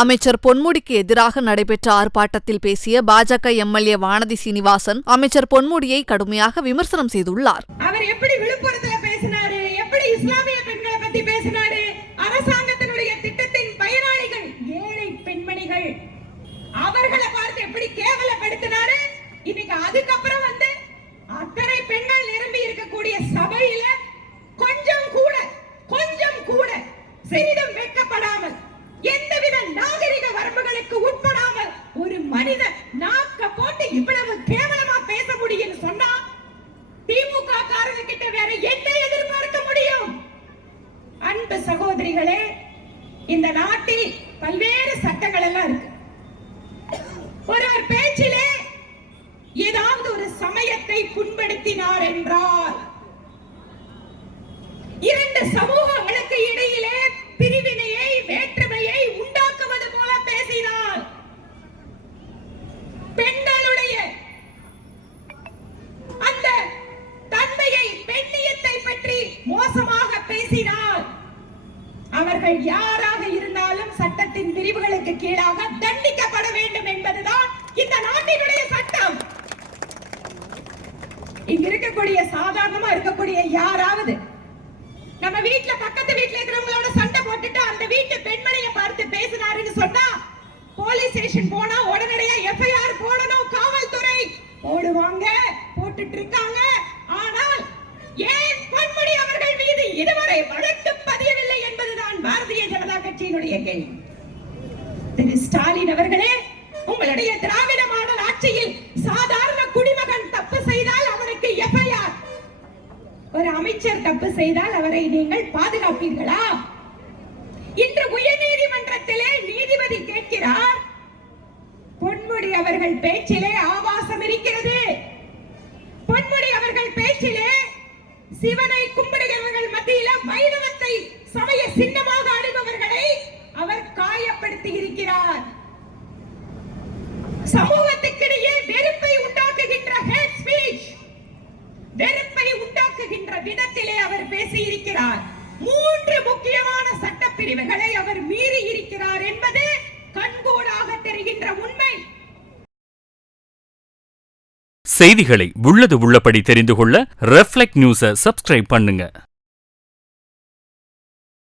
அமைச்சர் பொன்முடிக்கு எதிராக நடைபெற்ற ஆர்ப்பாட்டத்தில் பேசிய பாஜக எம்எல்ஏ வானதி சீனிவாசன் அமைச்சர் பொன்முடியை கடுமையாக விமர்சனம் செய்துள்ளார். அவர் எப்படி விழுப்புரத்தில் பேசினாரு, எப்படி இஸ்லாமிய பெண்களை பத்தி பேசினாரு, அரசாங்கத்தினுடைய திட்டத்தின் பயனாளிகள் ஏழை பெண்மணிகள் அவர்களை பார்த்து எப்படி கேவலப்படுத்தினாரு. இன்னைக்கு அதுக்கப்புறம் அத்தனை பெண்கள் நிரம்பி இருக்கக்கூடிய சபையில கொஞ்சம் கூட சிறிதும் வெட்கப்படாமல் எந்தவித நாகரிக வரம்புகளுக்கு உட்படாமல் ஒரு மனிதன் நாக்க போட்டு இவ்வளவு கேவலமா பேச முடியும் சொன்னா திமுக காரர்கிட்ட வேற என்ன எதிர்பார்க்க முடியும்? அன்பு சகோதரிகளே, இந்த நாட்டில் பல்வேறு சட்டங்கள் எல்லாம் இருக்கு. ஒருவர் பேச்சிலே ஏதாவது ஒரு சமயத்தை புண்படுத்தினார் என்றால், இரண்டு சமூகங்களுக்கு இடையிலே பிரிவினையை வேற்றுமையை உண்டாக்குவது போல பேசினால், பெண்களுடைய அந்த தன்மையை பெண்ணியத்தை பற்றி மோசமாக பேசினால், அவர்கள் யாராக இருந்தாலும் சட்டத்தின் பிரிவுகளுக்கு கீழாக தண்டிக்கப்பட வேண்டும் என்பதுதான் இந்த நாட்டினுடைய சட்டம். இங்க இருக்கக்கூடிய சாதாரணமா இருக்கக்கூடிய யாராவது நம்ம வீட்ல பக்கத்து வீட்ல இருக்கிறவங்களோட சண்டை போட்டுட்டு அந்த வீட்டு பெண்மணியை பார்த்து பேசினாருன்னு சொன்னா போலீஸ் ஸ்டேஷன் போனா உடனடியா எஃப்ஐஆர் போடணும், காவல்துறை போடுவாங்க, போட்டுட்டு இருக்காங்க. ஆனால் ஏன் பொன்முடி அவர்கள் மீது இதுவரை வழக்கு பதியவில்லை என்பதுதான் பாரதிய ஜனதா கட்சியினுடைய கேள்வி. திரு ஸ்டாலின் அவர்களே, உங்களுடைய திராவிட மாடல் ஆட்சியில் சாதாரண குடிமகன் தப்பு செய்தால் அவனுக்கு எஃப்ஐஆர், ஒரு அமைச்சர் தப்பு செய்தால் அவரை நீங்கள் பாதுகாப்பீர்களா? இன்று உயர்நீதிமன்றத்திலே நீதிபதி கேட்கிறார், பொன்முடி அவர்கள் பேச்சிலே ஆபாசம் இருக்கிறது, பொன்முடி அவர்கள் பேச்சிலே சிவனை கும்பிடுகிறவர்கள் மத்தியில வைணவத்தை சமய சின்னமாக அணிபவர்களை அவர் காயப்படுத்தி இருக்கிறார். சமூகத்துக்கிடையே வெறுப்பை உண்டாக்குகின்ற ஹேட் ஸ்பீச், வெறுப்பை உண்டாக்குகின்ற விதத்திலே அவர் பேசியிருக்கிறார். 3 முக்கியமான சட்டப்பிரிவுகளை அவர் மீறி இருக்கிறார் என்பது கண்கூடாக தெரிகின்ற உண்மை. செய்திகளை உள்ளது உள்ளபடி தெரிந்து கொள்ள ரெஃப்ளெக்ட் நியூஸை சப்ஸ்கிரைப் பண்ணுங்க.